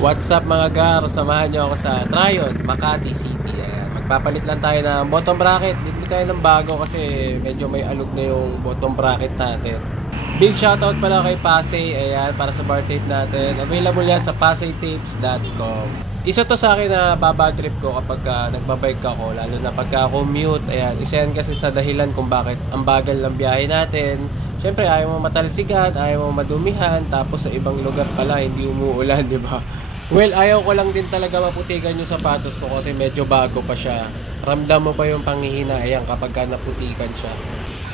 What's up mga gar? Samahan nyo ako sa Tryon, Makati City. Ayan, magpapalit lang tayo ng bottom bracket. Bibili tayo ng bago kasi medyo may alog na yung bottom bracket natin. Big shoutout pala kay Pasay, ayan, para sa bar tape natin. Available yan sa pasaytapes.com. Isa to sa akin na baba trip ko kapag nagbabike ako, lalo na pagka commute. Ayan, isa yan kasi sa dahilan kung bakit ang bagal ng biyahe natin. Siyempre, ayaw mo matalsikan, ayaw mo madumihan, tapos sa ibang lugar pala hindi umuulan, di ba? Well, ayaw ko lang din talaga maputikan yung sapatos ko kasi medyo bago pa siya. Ramdam mo pa yung panghihinayang kapag naputikan siya.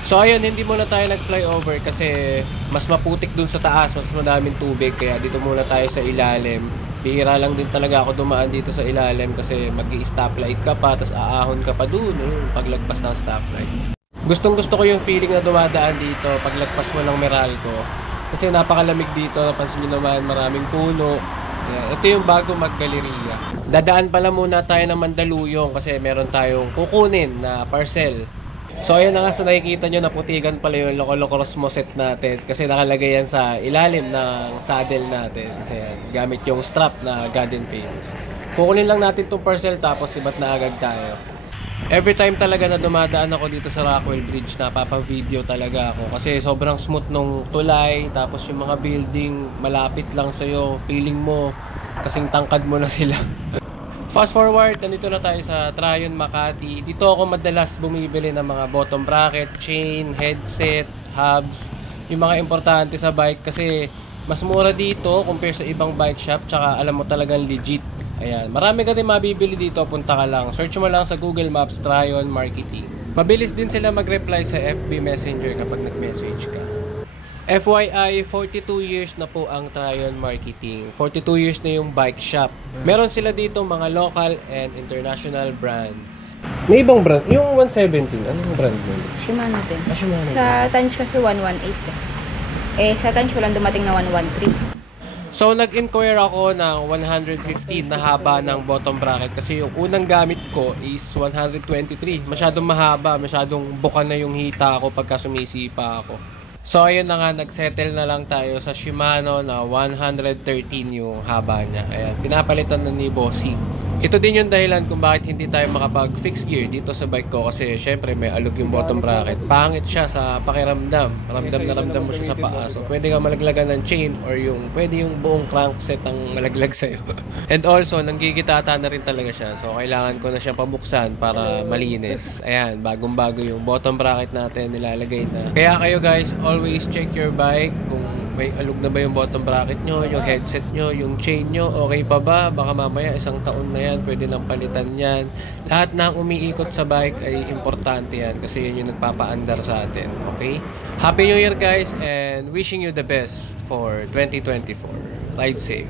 So ayun, hindi muna tayo nag-flyover kasi mas maputik dun sa taas, mas madaming tubig. Kaya dito muna tayo sa ilalim. Bihira lang din talaga ako dumaan dito sa ilalim kasi mag-i-stoplight ka pa, tapos aahon ka pa dun, paglagpas ng stoplight. Gustong gusto ko yung feeling na dumadaan dito paglagpas mo ng Meralco. Kasi napakalamig dito, napansin nyo naman maraming puno. Ito yung bago mag-galeriya. Dadaan pala muna tayo ng Mandaluyong kasi meron tayong kukunin na parcel. So ayan na nga, sa nakikita nyo, naputikan pala yung Loco Rosmo set natin kasi nakalagay yan sa ilalim ng saddle natin. Ayan, gamit yung strap na God and Famous. Kukunin lang natin tong parcel tapos ibat na agad tayo. Every time talaga na dumadaan ako dito sa Rockwell Bridge, napapa-video talaga ako kasi sobrang smooth nung tulay, tapos yung mga building malapit lang sa'yo, feeling mo kasing tangkad mo na sila. Fast forward, nandito na tayo sa Tryon, Makati. Dito ako madalas bumibili ng mga bottom bracket, chain, headset, hubs, yung mga importante sa bike kasi mas mura dito compare sa ibang bike shop, tsaka alam mo talagang legit. Ayan, marami ka din mabibili dito, punta ka lang. Search mo lang sa Google Maps, Tryon Marketing. Mabilis din sila mag-reply sa FB Messenger kapag nag-message ka. FYI, 42 years na po ang Tryon Marketing. 42 years na yung bike shop. Meron sila dito mga local and international brands. May ibang brand, yung 117, anong brand mo? Shimano din. Shimano. Sa Tanch kasi 118 sa Tanch walang dumating na 113. So, nag-inquire ako ng 115 na haba ng bottom bracket kasi yung unang gamit ko is 123. Masyadong mahaba, masyadong buka na yung hita ko pagka sumisipa ako. So, ayun na nga, nagsettle na lang tayo sa Shimano na 113 yung haba niya. Ayan, pinapalitan na ni Bossy. Ito din yung dahilan kung bakit hindi tayo makapag-fix gear dito sa bike ko kasi syempre may alog yung bottom bracket. Pangit siya sa pakiramdam. Ramdam na ramdam mo siya sa paa. So pwede ka malaglagan ng chain or pwede yung buong crankset ang malaglag sa'yo. And also, nanggigitata na rin talaga siya. So kailangan ko na siyang pabuksan para malinis. Ayan, bagong-bago yung bottom bracket natin, nilalagay na. Kaya kayo guys, always check your bike kung may alog na ba yung bottom bracket nyo, yung headset nyo, yung chain nyo, okay pa ba? Baka mamaya isang taon na yan, pwede nang palitan yan. Lahat ng umiikot sa bike ay importante yan kasi yun yung nagpapaandar sa atin, okay? Happy New Year guys and wishing you the best for 2024. Ride safe.